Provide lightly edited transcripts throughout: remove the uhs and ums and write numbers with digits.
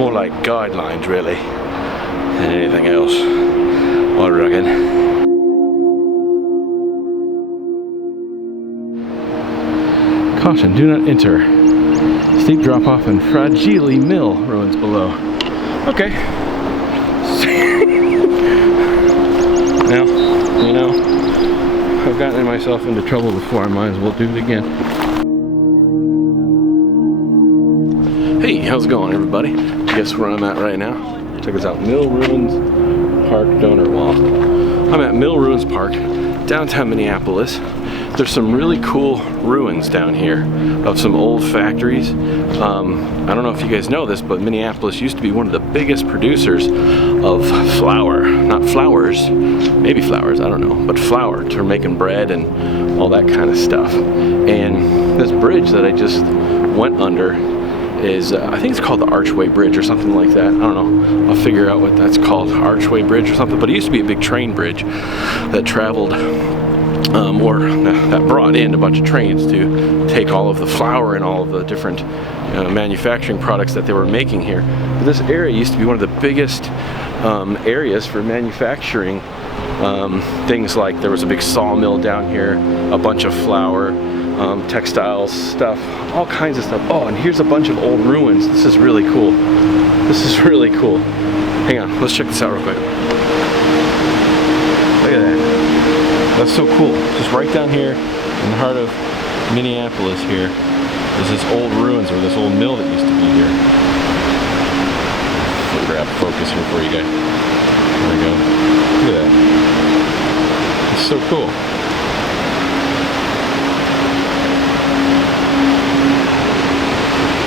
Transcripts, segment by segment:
more like guidelines really than anything else, I reckon. Caution, do not enter. Steep drop off and Fragile Mill ruins below. Okay. Now, you know, I've gotten myself into trouble before, I might as well do it again. Hey, how's it going everybody? Guess where I'm at right now? Check this out, Mill Ruins Park Donor Wall. I'm at Mill Ruins Park, downtown Minneapolis. There's some really cool ruins down here of some old factories. I don't know if you guys know this, but Minneapolis used to be one of the biggest producers of flour. Not flowers, maybe flowers, I don't know, but flour for making bread and all that kind of stuff. And this bridge that I just went under is, I think it's called the Archway Bridge or something like that. I don't know, I'll figure out what that's called, Archway Bridge or something, but it used to be a big train bridge that traveled that brought in a bunch of trains to take all of the flour and all of the different manufacturing products that they were making here. But this area used to be one of the biggest areas for manufacturing things. Like there was a big sawmill down here, a bunch of flour, textiles, stuff, all kinds of stuff. Oh, and here's a bunch of old ruins. This is really cool. This is really cool. Hang on, let's check this out real quick. Look at that. That's so cool. Just right down here in the heart of Minneapolis here, there's this old ruins, or this old mill that used to be here. I'll grab focus here for you guys. There we go. Look at that. It's so cool.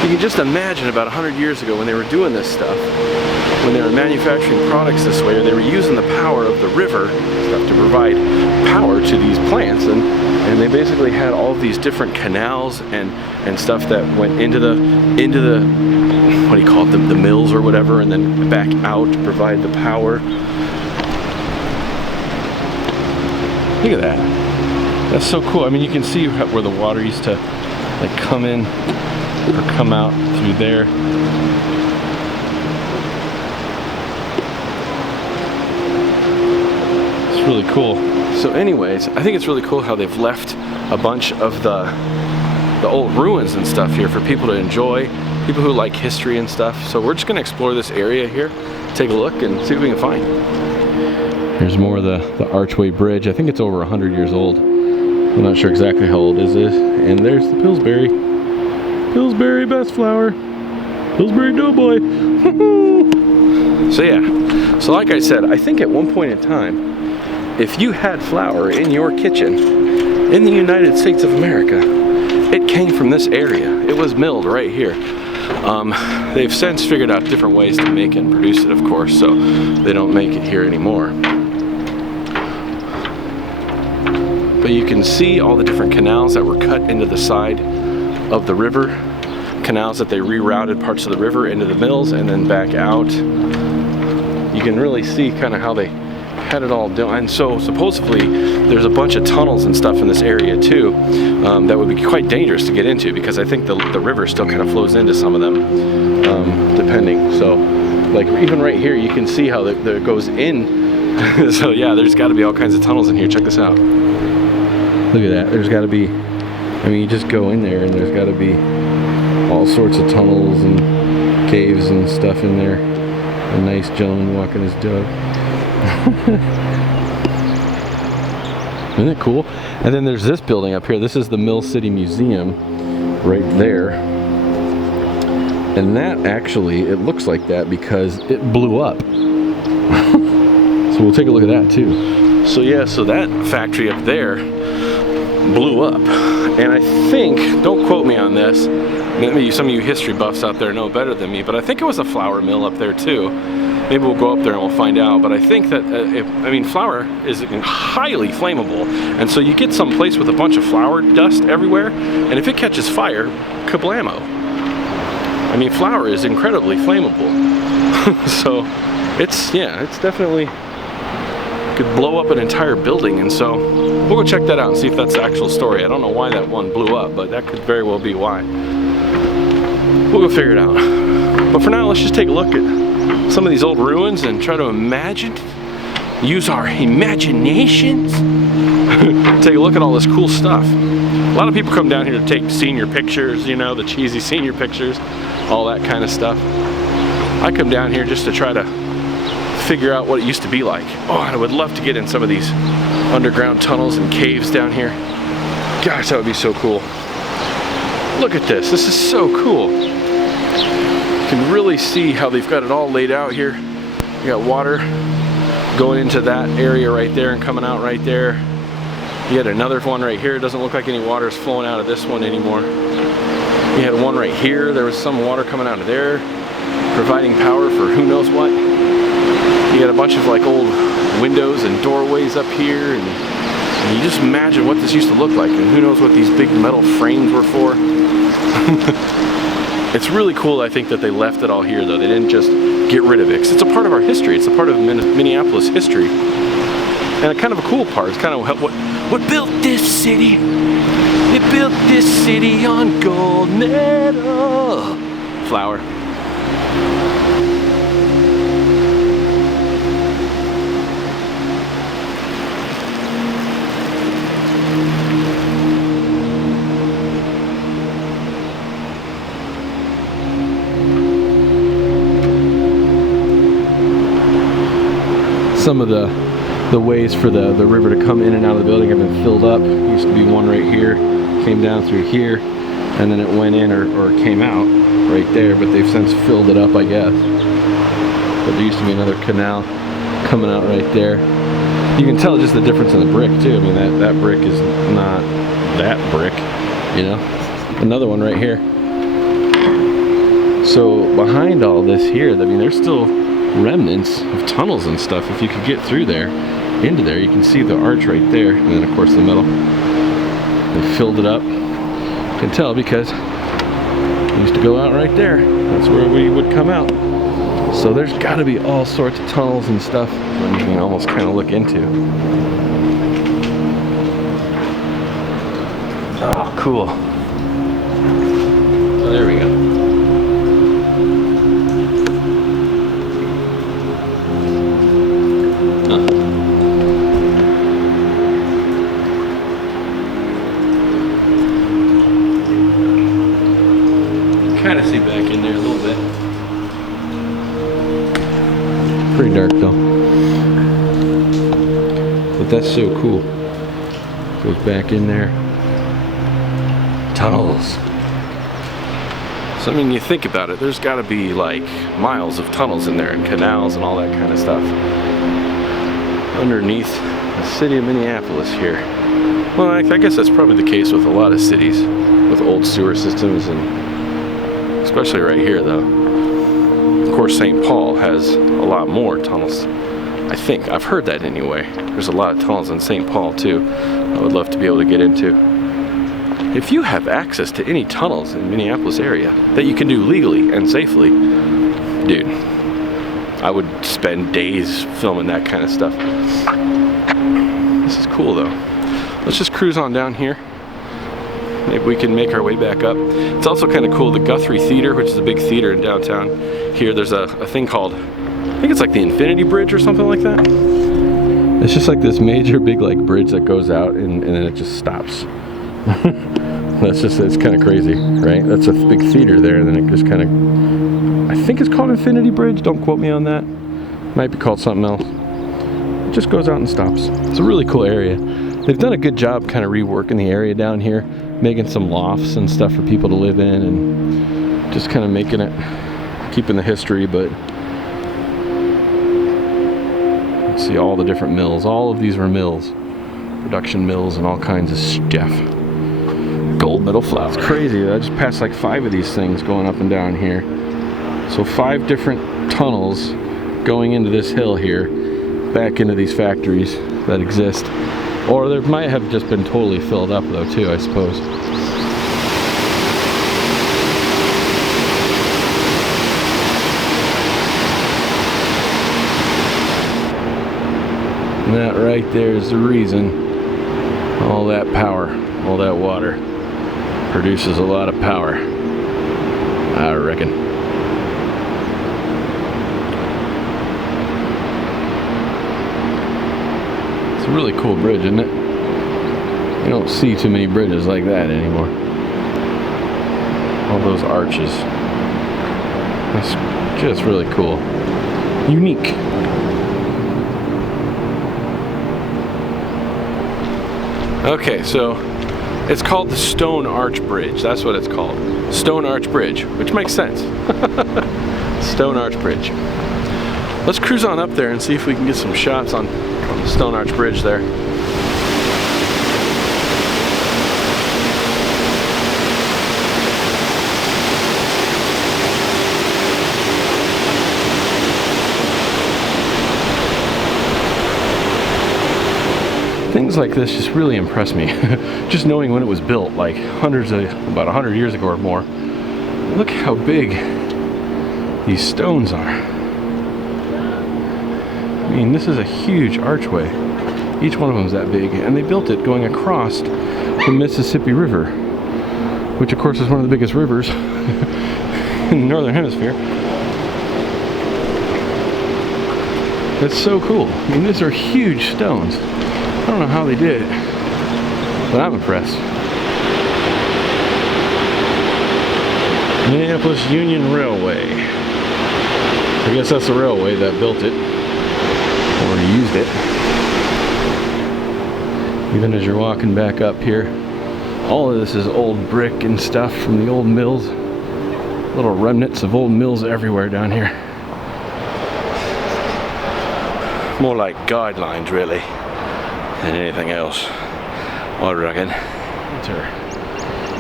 You can just imagine about 100 years ago when they were doing this stuff, when they were manufacturing products this way, or they were using the power of the river stuff to provide power to these plants, and they basically had all of these different canals and stuff that went into the what do you call it, the mills or whatever, and then back out to provide the power. Look at that. That's so cool. I mean, you can see where the water used to like come in or come out through there. It's really cool. So anyways, I think it's really cool how they've left a bunch of the old ruins and stuff here for people to enjoy, people who like history and stuff. So we're just gonna explore this area here, take a look and see what we can find. Here's more of the Archway Bridge. I think it's over 100 years old. I'm not sure exactly how old it is. And there's the Pillsbury. Pillsbury best flour. Pillsbury Doughboy. So yeah, so like I said, I think at one point in time, if you had flour in your kitchen in the United States of America, it came from this area. It was milled right here. They've since figured out different ways to make and produce it, of course, so they don't make it here anymore. But you can see all the different canals that were cut into the side of the river, canals that they rerouted parts of the river into the mills and then back out. You can really see kind of how they had it all done. And so supposedly there's a bunch of tunnels and stuff in this area too that would be quite dangerous to get into, because I think the river still kind of flows into some of them, depending. So like even right here you can see how it goes in. So yeah, there's got to be all kinds of tunnels in here. Check this out. Look at that. There's got to be, I mean, you just go in there and there's got to be all sorts of tunnels and caves and stuff in there. A nice gentleman walking his dog. Isn't it cool? And then there's this building up here. This is the Mill City Museum right there. And that actually, it looks like that because it blew up. So we'll take a look at that too. So yeah, so that factory up there blew up. And I think, don't quote me on this, maybe some of you history buffs out there know better than me, but I think it was a flour mill up there too. Maybe we'll go up there and we'll find out. But I think that, I mean, flour is highly flammable. And so you get some place with a bunch of flour dust everywhere, and if it catches fire, kablamo. I mean, flour is incredibly flammable. So it's, yeah, it's definitely, could blow up an entire building. And so we'll go check that out and see if that's the actual story. I don't know why that one blew up, but that could very well be why. We'll go figure it out. But for now, let's just take a look at some of these old ruins and try to imagine, use our imaginations. Take a look at all this cool stuff. A lot of people come down here to take senior pictures, you know, the cheesy senior pictures, all that kind of stuff. I come down here just to try to figure out what it used to be like. Oh, I would love to get in some of these underground tunnels and caves down here. Gosh, that would be so cool. Look at this. This is so cool. You can really see how they've got it all laid out here. You got water going into that area right there and coming out right there. You had another one right here. It doesn't look like any water is flowing out of this one anymore. You had one right here. There was some water coming out of there, providing power for who knows what. You got a bunch of like old windows and doorways up here, and you just imagine what this used to look like, and who knows what these big metal frames were for. It's really cool, I think, that they left it all here, though. They didn't just get rid of it, 'cause it's a part of our history. It's a part of Minneapolis history, and a kind of a cool part. It's kind of what built this city. It built this city on gold medal. Flower. Some of the ways for the river to come in and out of the building have been filled up. Used to be one right here, came down through here, and then it went in or came out right there, but they've since filled it up, I guess. But there used to be another canal coming out right there. You can tell just the difference in the brick too. I mean, that brick is not that brick, you know? Another one right here. So behind all this here, I mean, there's still remnants of tunnels and stuff. If you could get through there, into there, you can see the arch right there, and then of course the metal. They filled it up. You can tell because we used to go out right there. That's where we would come out. So there's got to be all sorts of tunnels and stuff that you can almost kind of look into. Oh, cool. So there we go. Kind of see back in there a little bit. Pretty dark though. But that's so cool. Goes back in there. Tunnels. So I mean, you think about it, there's got to be like miles of tunnels in there and canals and all that kind of stuff underneath the city of Minneapolis here. Well, I guess that's probably the case with a lot of cities with old sewer systems, and especially right here though. Of course, St. Paul has a lot more tunnels. I think, I've heard that anyway. There's a lot of tunnels in St. Paul too. I would love to be able to get into. If you have access to any tunnels in the Minneapolis area that you can do legally and safely, dude, I would spend days filming that kind of stuff. This is cool though. Let's just cruise on down here. Maybe we can make our way back up. It's also kind of cool, the Guthrie Theater, which is a big theater in downtown. Here there's a thing called, I think it's like the Infinity Bridge or something like that. It's just like this major big like bridge that goes out and then it just stops. It's kind of crazy, right? That's a big theater there, and then it just kind of, I think it's called Infinity Bridge, don't quote me on that. Might be called something else. It just goes out and stops. It's a really cool area. They've done a good job kind of reworking the area down here, making some lofts and stuff for people to live in, and just kind of making it, keeping the history, but let's see all the different mills. All of these were mills, production mills and all kinds of stuff. Gold medal flower. It's crazy. I just passed like 5 of these things going up and down here. So 5 different tunnels going into this hill here, back into these factories that exist. Or there might have just been totally filled up though too, I suppose. And that right there is the reason all that power, all that water produces a lot of power, I reckon. It's a really cool bridge, isn't it? You don't see too many bridges like that anymore. All those arches. That's just really cool. Unique. Okay, so it's called the Stone Arch Bridge. That's what it's called. Stone Arch Bridge, which makes sense. Stone Arch Bridge. Let's cruise on up there and see if we can get some shots on the Stone Arch Bridge there. Things like this just really impress me. Just knowing when it was built, like about 100 years ago or more. Look how big these stones are. I mean, this is a huge archway. Each one of them is that big, and they built it going across the Mississippi River, which of course is one of the biggest rivers in the Northern Hemisphere. That's so cool. I mean, these are huge stones. I don't know how they did it, but I'm impressed. Minneapolis Union Railway. I guess that's the railway that built it, or used it. Even as you're walking back up here, all of this is old brick and stuff from the old mills. Little remnants of old mills everywhere down here. More like guidelines, really, than anything else, I reckon. That's her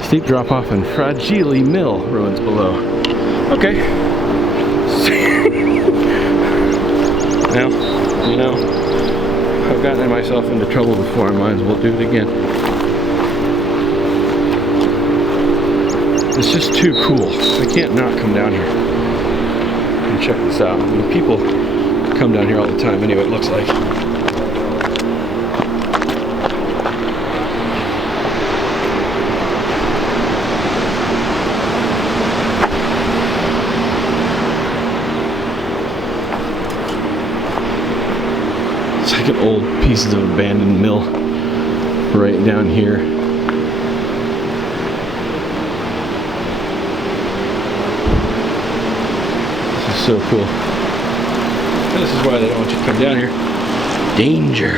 steep drop off and Fragile Mill ruins below. Okay. Now, you know, I've gotten myself into trouble before, I might as well do it again. It's just too cool. I can't not come down here and check this out. I mean, people come down here all the time anyway, it looks like. It's like an old pieces of abandoned mill right down here. This is so cool. And this is why they don't want you to come down here. Danger.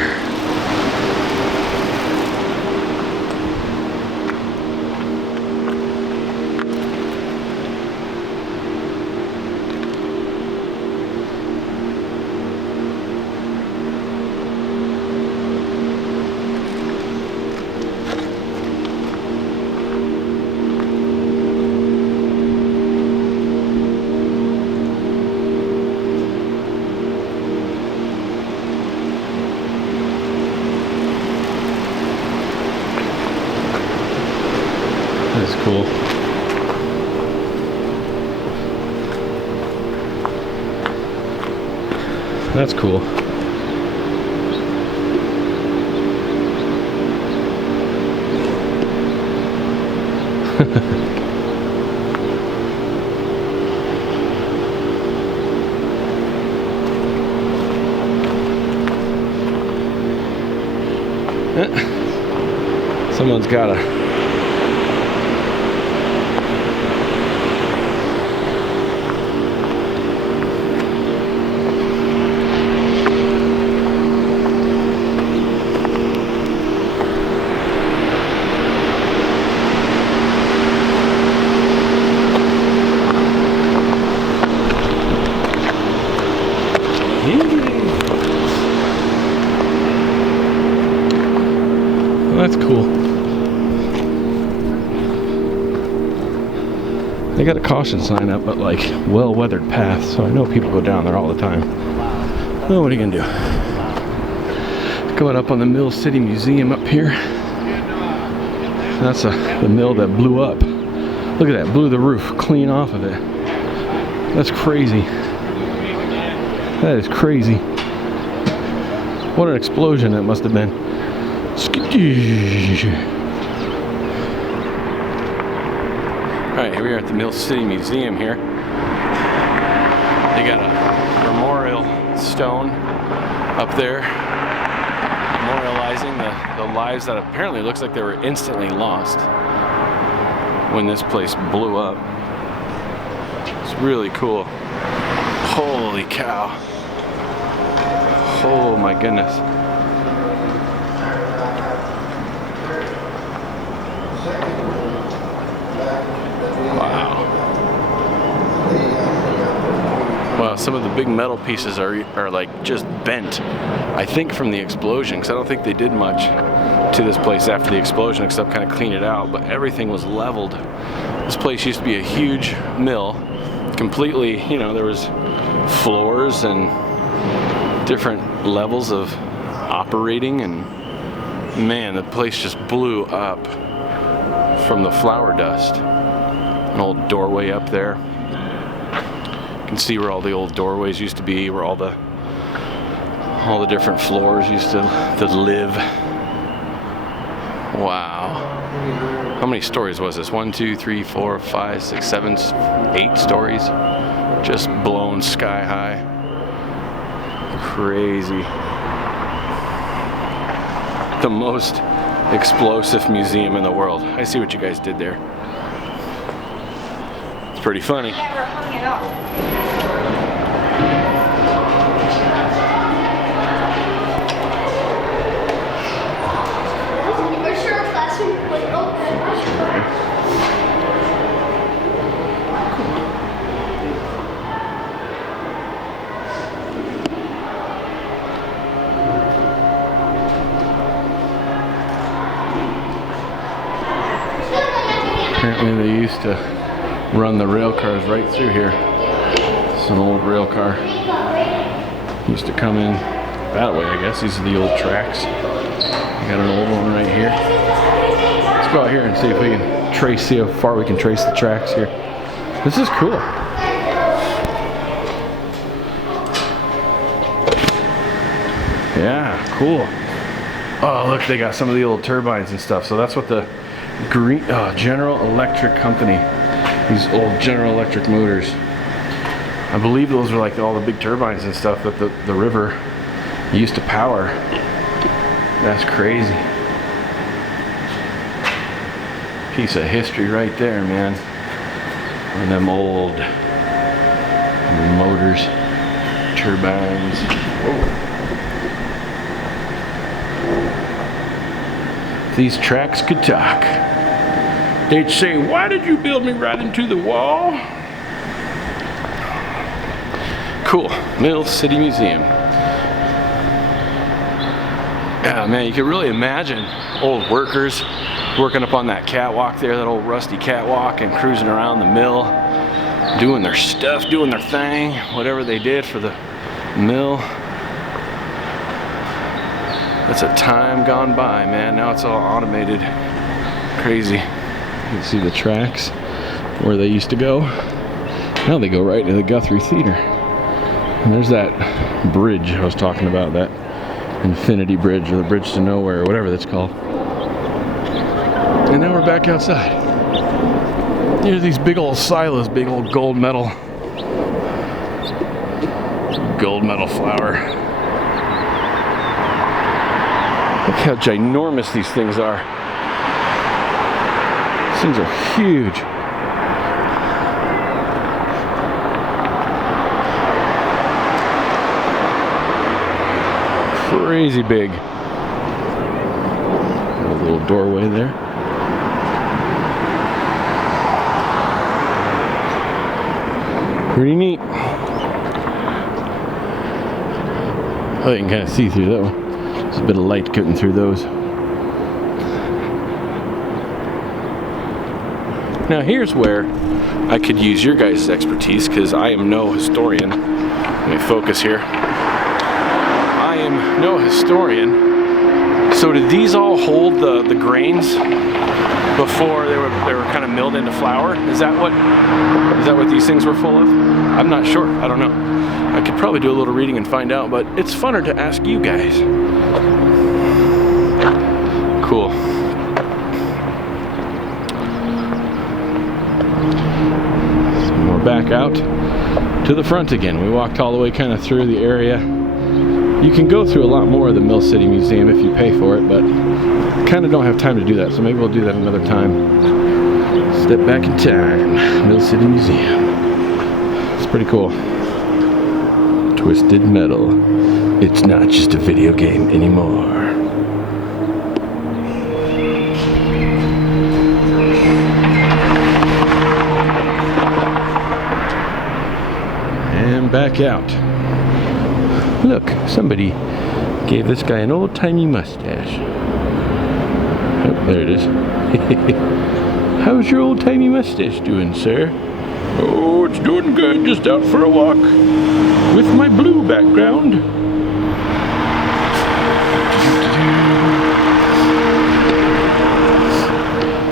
That's cool. That's cool. Someone's gotta. That's cool. They got a caution sign up, but like well-weathered path, so I know people go down there all the time. Well, what are you gonna do? Going up on the Mill City Museum up here. That's the mill that blew up. Look at that, blew the roof clean off of it. That's crazy. That is crazy. What an explosion that must have been. Alright, here we are at the Mill City Museum here. They got a memorial stone up there memorializing the lives that apparently looks like they were instantly lost when this place blew up. It's really cool. Holy cow. Oh my goodness. Wow. Wow, some of the big metal pieces are like just bent. I think from the explosion, because I don't think they did much to this place after the explosion except kind of clean it out, but everything was leveled. This place used to be a huge mill, completely, you know, there was floors and different levels of operating, and man, the place just blew up from the flour dust. An old doorway up there. You can see where all the old doorways used to be, where all the different floors used to live. Wow. How many stories was this? 1, 2, 3, 4, 5, 6, 7, 8 stories. Just blown sky high. Crazy. The most explosive museum in the world. I see what you guys did there. It's pretty funny. Never hung it up. Apparently they used to run the rail cars right through here. It's an old rail car. Used to come in that way, I guess. These are the old tracks. I got an old one right here. Let's go out here and see if we can see how far we can trace the tracks here. This is cool. Yeah, cool. Oh, look, they got some of the old turbines and stuff. So that's what the General Electric Company, these old General Electric motors. I believe those are like all the big turbines and stuff that the river used to power. That's crazy. Piece of history right there, man. And them old motors, turbines. Whoa. These tracks could talk. They'd say, "Why did you build me right into the wall?" Cool. Mill City Museum. Yeah, man, you can really imagine old workers working up on that catwalk there, that old rusty catwalk, and cruising around the mill, doing their stuff, doing their thing, whatever they did for the mill. That's a time gone by, man. Now it's all automated. Crazy. You can see the tracks where they used to go. Now they go right into the Guthrie Theater. And there's that bridge I was talking about, that Infinity Bridge, or the Bridge to Nowhere, or whatever that's called. And now we're back outside. Here's these big old silos, big old gold medal flour. Look how ginormous these things are. These things are huge. Crazy big. Got a little doorway there. Pretty neat. Oh, you can kind of see through that one. There's a bit of light cutting through those. Now here's where I could use your guys' expertise, because I am no historian. Let me focus here. I am no historian. So did these all hold the grains before they were kind of milled into flour? Is that what these things were full of? I'm not sure. I don't know. I could probably do a little reading and find out, but it's funner to ask you guys. Cool. So we're back out to the front again. We walked all the way kind of through the area. You can go through a lot more of the Mill City Museum if you pay for it, but kind of don't have time to do that, so maybe we'll do that another time. Step back in time, Mill City Museum. It's pretty cool. Twisted Metal. It's not just a video game anymore. And back out. Look, somebody gave this guy an old-timey mustache. Oh, there it is. How's your old-timey mustache doing, sir? Oh, it's doing good. Just out for a walk with my blue background.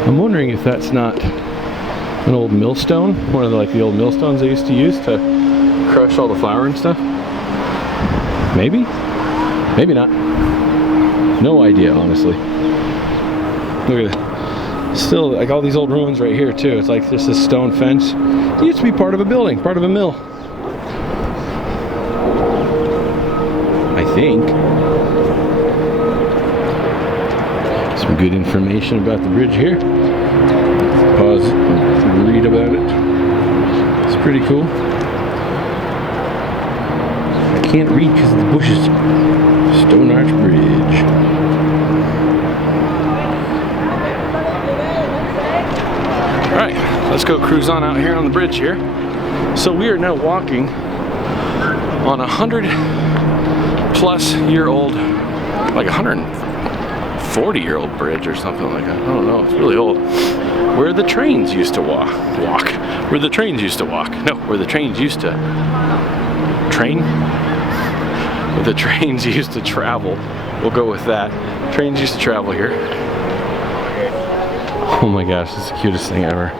I'm wondering if that's not an old millstone, one of the old millstones they used to use to crush all the flour and stuff. Maybe? Maybe not. No idea, honestly. Look at it. Still, like all these old ruins right here too. It's like just this stone fence. It used to be part of a building, part of a mill. I think. Some good information about the bridge here. Pause and read about it. It's pretty cool. I can't read because of the bushes. Stone Arch Bridge. Alright, let's go cruise on out here on the bridge here. So we are now walking on a 100-plus-year-old, like 140-year-old bridge or something like that. I don't know, it's really old. Where the trains used to walk. Where the trains used to walk. No, where the trains used to train. Where the trains used to travel. We'll go with that. Trains used to travel here. Oh my gosh, this is the cutest thing ever.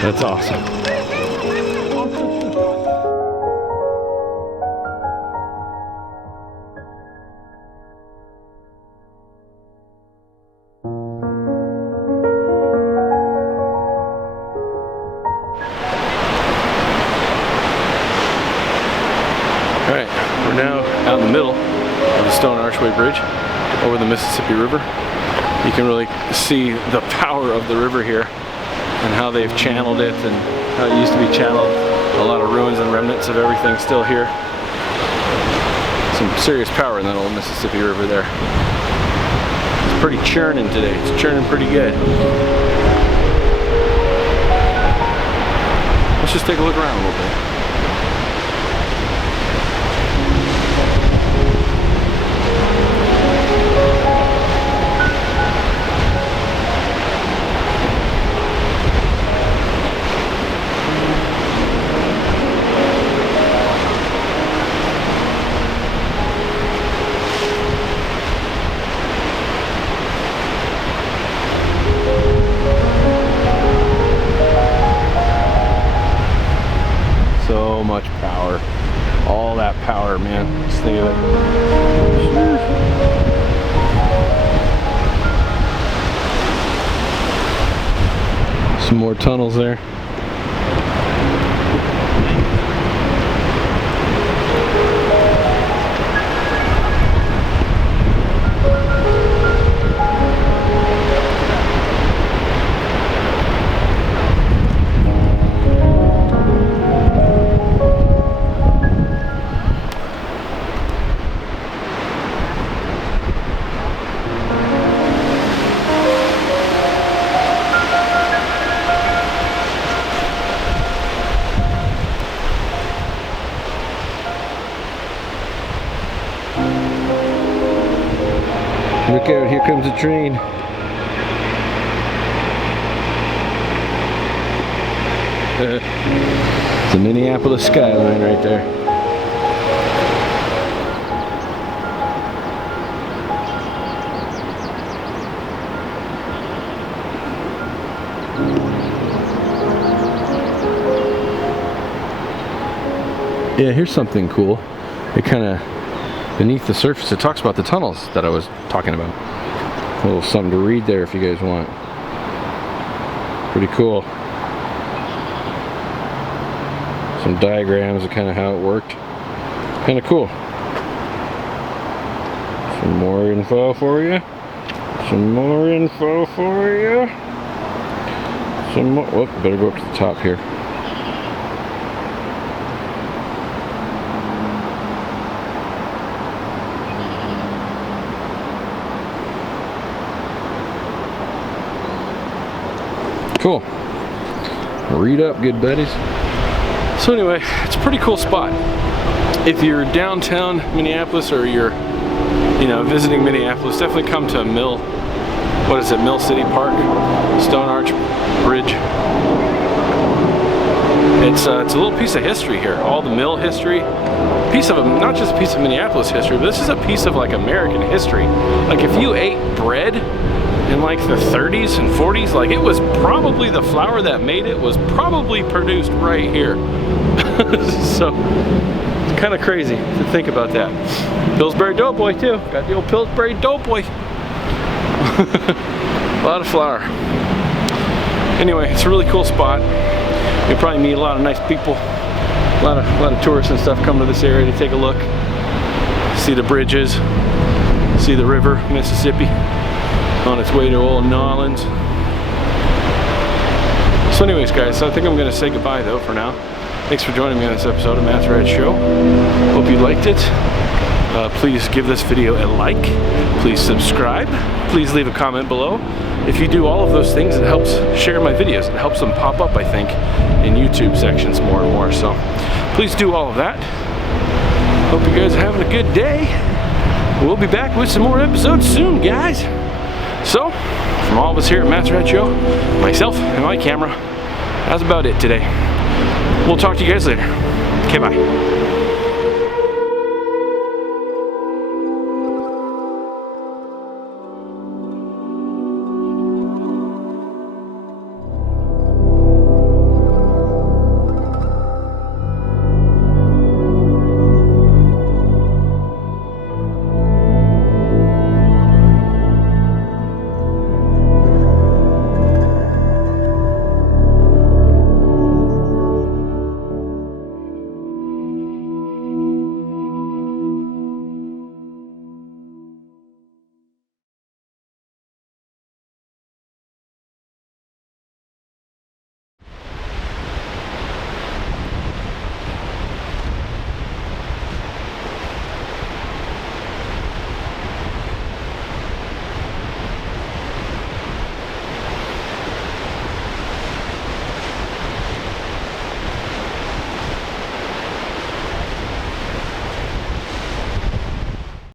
That's awesome. Alright, we're now out in the middle of the Stone Archway Bridge over the Mississippi River. You can really see the power of the river here and how they've channeled it and how it used to be channeled. A lot of ruins and remnants of everything still here. Some serious power in that old Mississippi River there. It's pretty churning today. It's churning pretty good. Let's just take a look around a little bit. So much power. All that power, man. Just think of it. Some more tunnels there. Look out, here comes a train. It's the Minneapolis skyline right there. Yeah, here's something cool. It kind of, beneath the surface, it talks about the tunnels that I was talking about. A little something to read there if you guys want. Pretty cool. Some diagrams of kind of how it worked. Kind of cool. Some more info for you. Some more info for you. Some more. Oh, better go up to the top here. Cool. Read up, good buddies. So anyway, it's a pretty cool spot. If you're downtown Minneapolis or you're, visiting Minneapolis, definitely come to Mill. What is it? Mill City Park, Stone Arch Bridge. It's a little piece of history here. All the mill history. Piece of not just a piece of Minneapolis history, but this is a piece of like American history. Like if you ate bread in like the 30s and 40s, like it was probably the flour that made it was probably produced right here. So it's kind of crazy to think about that. Pillsbury Doughboy too. Got the old Pillsbury Doughboy. A lot of flour. Anyway, it's a really cool spot. You'll probably meet a lot of nice people. A lot of tourists and stuff come to this area to take a look. See the bridges. See the river, Mississippi, on its way to Old Nolans. So anyways, guys, I think I'm going to say goodbye though for now. Thanks for joining me on this episode of Matt's Rad Show. Hope you liked it. Please give this video a like. Please subscribe. Please leave a comment below. If you do all of those things, it helps share my videos. It helps them pop up, I think, in YouTube sections more and more. So please do all of that. Hope you guys are having a good day. We'll be back with some more episodes soon, guys. So, from all of us here at Matt's Rad Show, myself and my camera, that's about it today. We'll talk to you guys later. Okay, bye.